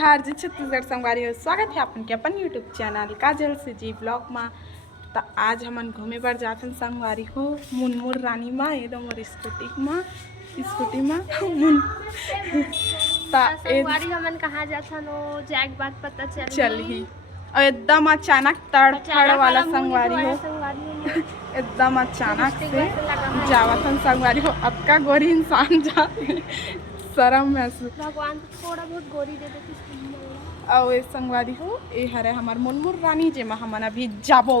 जोहार जी छत्तीसगढ़ संगवारी हो स्वागत है अपन के अपन यूट्यूब चैनल काजल से जी ब्लॉग में। तो आज हमन घूमे बर जाथन संगवारी हो मुनमुर रानी माँ एकदम और स्कूटी में मुन संगवारी हमन कहाँ जाथन ओ जैक बात पता चल ही और एकदम अचानक तड़फड़ वाला संगवारी हो एकदम अचानक से जावतन संगवारी हो। अब का गोरी इंसान जाते शर्म महसूस भगवान थोड़ा बहुत गोरी दे देती और ये संगवारी हो ये हरे हमार मुनमुर रानी जे हमन अभी जाबो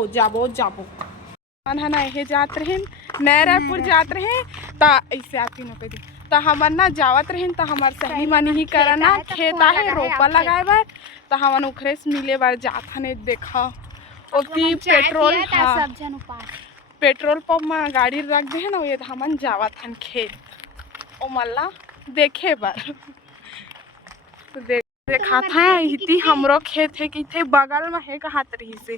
मन है ना ये जात रहे नए रायपुर जात रहे ता ऐसे आती न कही तो हमन ना जावत रहे तो हमार सही मन ही करना खेता है रोपा लगाए बार तो हमन उखरे से मिले बार जात हने देखा ओती पेट्रोल पंप में गाड़ी रख दे ना ये हमन जावत हन खेत ओ मल्ला देखे बार तो देखा था इतनी हमरो खेत है कि थे बगल में है कहाँ रही से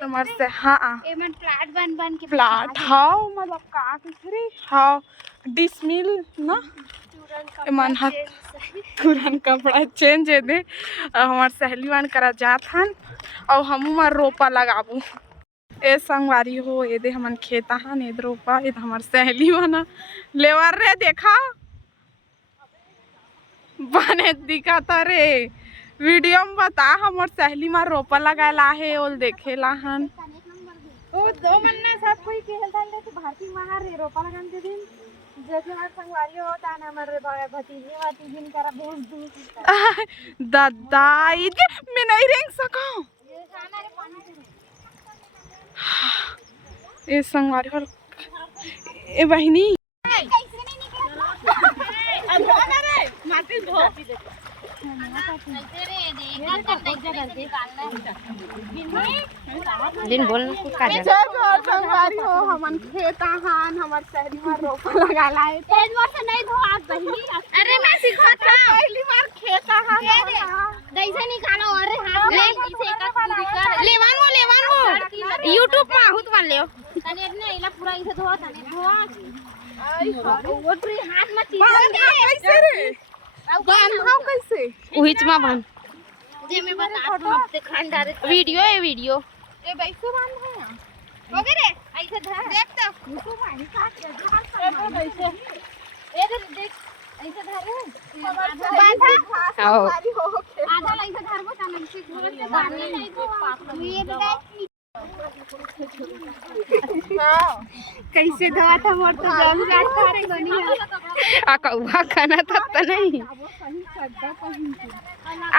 तुम्हार से हाँ एमन प्लाट बन के प्लाट हाउ मतलब का किसरी हाउ डिसमिल ना एमन हाथ तुरंत कपड़ा चेंज है दे हमार सहेली वन करा जात हन और हमू मार रोपा लगाबू ए संगवारी हो ये दे हमन खेता हन ये रोपा ये हमार सहेली वन लेवर रे देखा बने दिखा था रे वीडियो में बता हमार सहेली मार रोपा लगाला है और देखेला हन ओ दो मन ना सब कोई केहल दाल ले भारती महार रे रोपा लगान दे दिन जैसे हमार संगवारी हो ता ना मर भतीजी करा भेज दूं दादा इजे मैं नहीं रेंग सका ये खाना रे पानी ए संगवारी और ए बहिनी कैसे नहीं निकल अब ना रे माटी धो दिन बोलना संगवारी हो हमन खेता हन हमर शहरी में रोपा लगाला है तेज बार से नहीं धो आज बहिनी अरे मैं सिखात था पहली बार खेता हन कैसे निकालो अरे हाथ ले इसे एक लेवान वो YouTube पे आहुत वाले हो तने ने इला पूरा इसे धो तने धोआ वो पूरी हाथ में चीज कैसे रे बांधाओ कैसे उहिच में बन जे मैं बता दूं अब ते खंडा रे वीडियो ए वैसे बांध है ना हो गए रे ऐसे धर देख तो तू पानी काट दे वैसे ए देख ऐसे धर बांधा आओ आधा ऐसे धरबो त मन से घुरत से पानी नहीं तो पाप ये देख कैसे धवा था मोर तो जल जात था रे बनिया आ कौवा खाना था त नहीं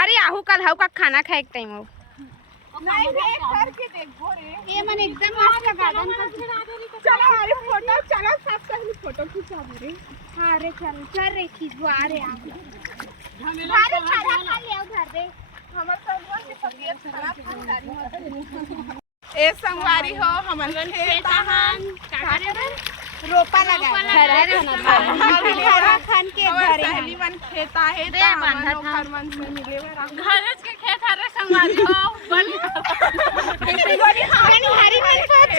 अरे आहू कल हाउ का खाना खाए के टाइम हो नहीं रे करके देखो रे ये मन एकदम मस्त गार्डन पर चलो अरे फोटो चलो सब पहले फोटो खिंचा रे हां रे चल रे खिंचवा रे आप हमारे खाना खा ले उधर दे हमर संगवा के तबीयत खराब हो रही ए संगवारी हो हमन खेता हन रोपा लगा खान के घरे सहेली मन खेता है ता हमन घर मन से मिले घरज के खेत हरे संगवारी हो बन गोरी खानी हरी वाली सोच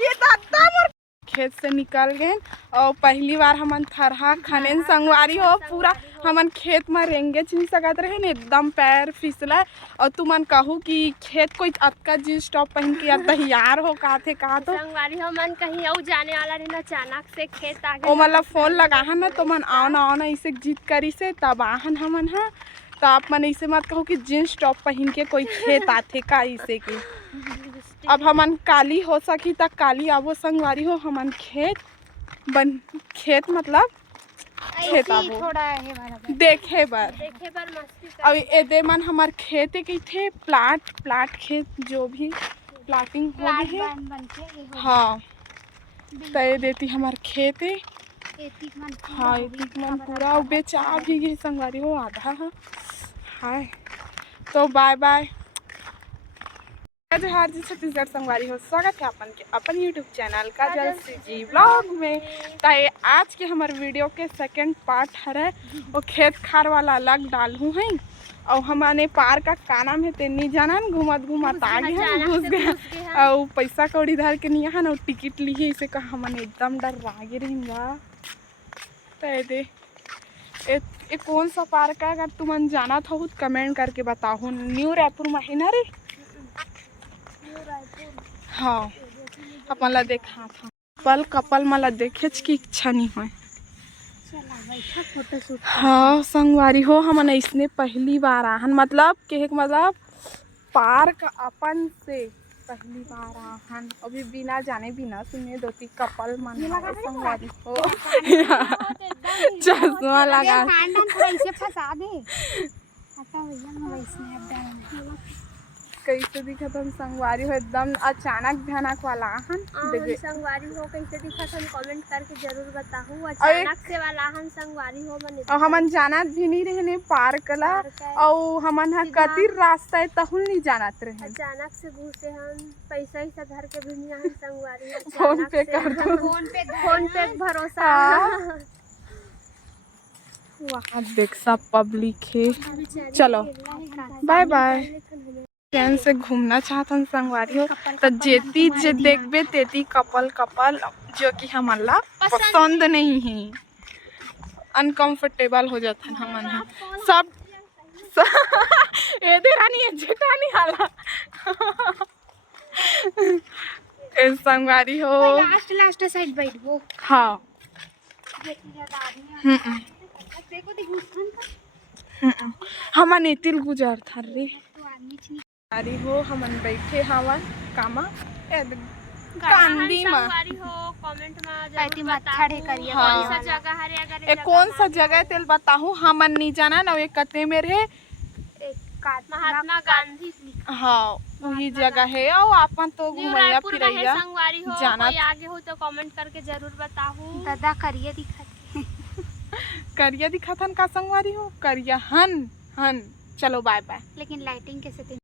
ये दादा मोर खेत से निकल गए और पहली बार हमन थरहा खने संगवारी हो पूरा हमन खेत में रेंगे चिन सकत रहे न एकदम पैर फिसला और तुमन कहू कि खेत कोई अतका जींस टॉप पहन के तैयार हो का थे का तो संगवारी हो मन कहीं और जाने वाला रहना अचानक से खेत आ गए ओ मतलब फोन लगाहन ना तो मन आओ ना इसे जीत करी से तब आहन हमन हा तो आप मन ऐसे मत कहो कि जींस टॉप पहन के कोई खेत आथे का इसे के अब हमन काली हो सकी तक काली आबो संगवारी हो हमन खेत मतलब खेत आबो देखे बर मस्ती अब एदे मन हमार खेत के थे प्लाट खेत जो भी प्लाटिंग हो गई है हाँ तो ये देती हमार खेत है हाँ एतिक मन पूरा बेचा भी गई संगवारी हो आधा हाय तो बाय बाय जोहार जी छत्तीसगढ़ संगवारी हो स्वागत है अपन के अपन यूट्यूब चैनल काजल से जी ब्लॉग में। ताए आज के हमारे वीडियो के सेकंड पार्ट है वो खेत खार वाला अलग डालू है और हमारे पार का नाम है तेनी जानन घूमत आ गया घुस गया और पैसा कौड़ी धर के नहीं है टिकट ली है इसे कहा हमने एकदम डर लागे रहेंगा तो दे ये कौन सा पार्क है? अगर तुम जाना था तो कमेंट करके बताओ। न्यू रायपुर में है ना रे? हाँ, अपन ला देखा था। कपल मला देखे की इच्छा नहीं है। Photo shoot. हाँ संगवारी हो, हमन इसने पहली बार आहन, मतलब के मतलब पार्क अपन से पहली बार आहन। अभी बिना जाने बिना सुने दो ती कपल मन संगवारी हो। चश्मा लगा ऐसे फंसा दे। हटा भैया मैं स्नैप डालना। कैसे दिखत हम संगवारी हो? एकदम अचानक भयानक वाला आहन। देखिए संगवारी हो कैसे दिखत हम कमेंट करके जरूर बताहू। अचानक से वाला आहन संगवारी हो बने। और हमन जानत भी नहीं रहने पार्क ला, और हमन हा कतिर रास्ता है तहुल नहीं जानत रहे। अचानक से घुसे हम, पैसा ही धर के भी नहीं आहन संगवारी हो। फोन पे कर दो। फोन पे भरोसा। वहाँ देख सब पब्लिक है। चलो बाय बाय। ट्रेन से घूमना चाहतन संगवारी हो तो जेती जे देखबे तेती कपल जो कि हमला पसंद नहीं है, अनकंफर्टेबल हो जाता हमन हा सब। ए दे रानी जेठानी हाला। ए संगवारी हो लास्ट साइड बैठबो। हाँ हमन एतिल गुजर था रे। अरे हो हमन बैठे हवन कामा कांदी में। कमेंट में बताओ कौन सा जगह है। अगर ये कौन सा जगह तेल बताहू, हमन नहीं जाना ना। वे कते में रहे महात्मा गांधी। हाँ वही जगह है। और अपन तो घुमैया फिरैया जाना आगे हो तो कमेंट करके जरूर बताओ। दादा करिया दिखा करिया दिखा था का संगवारी हो? करिया हन हन। चलो बाय बाय। लेकिन लाइटिंग कैसे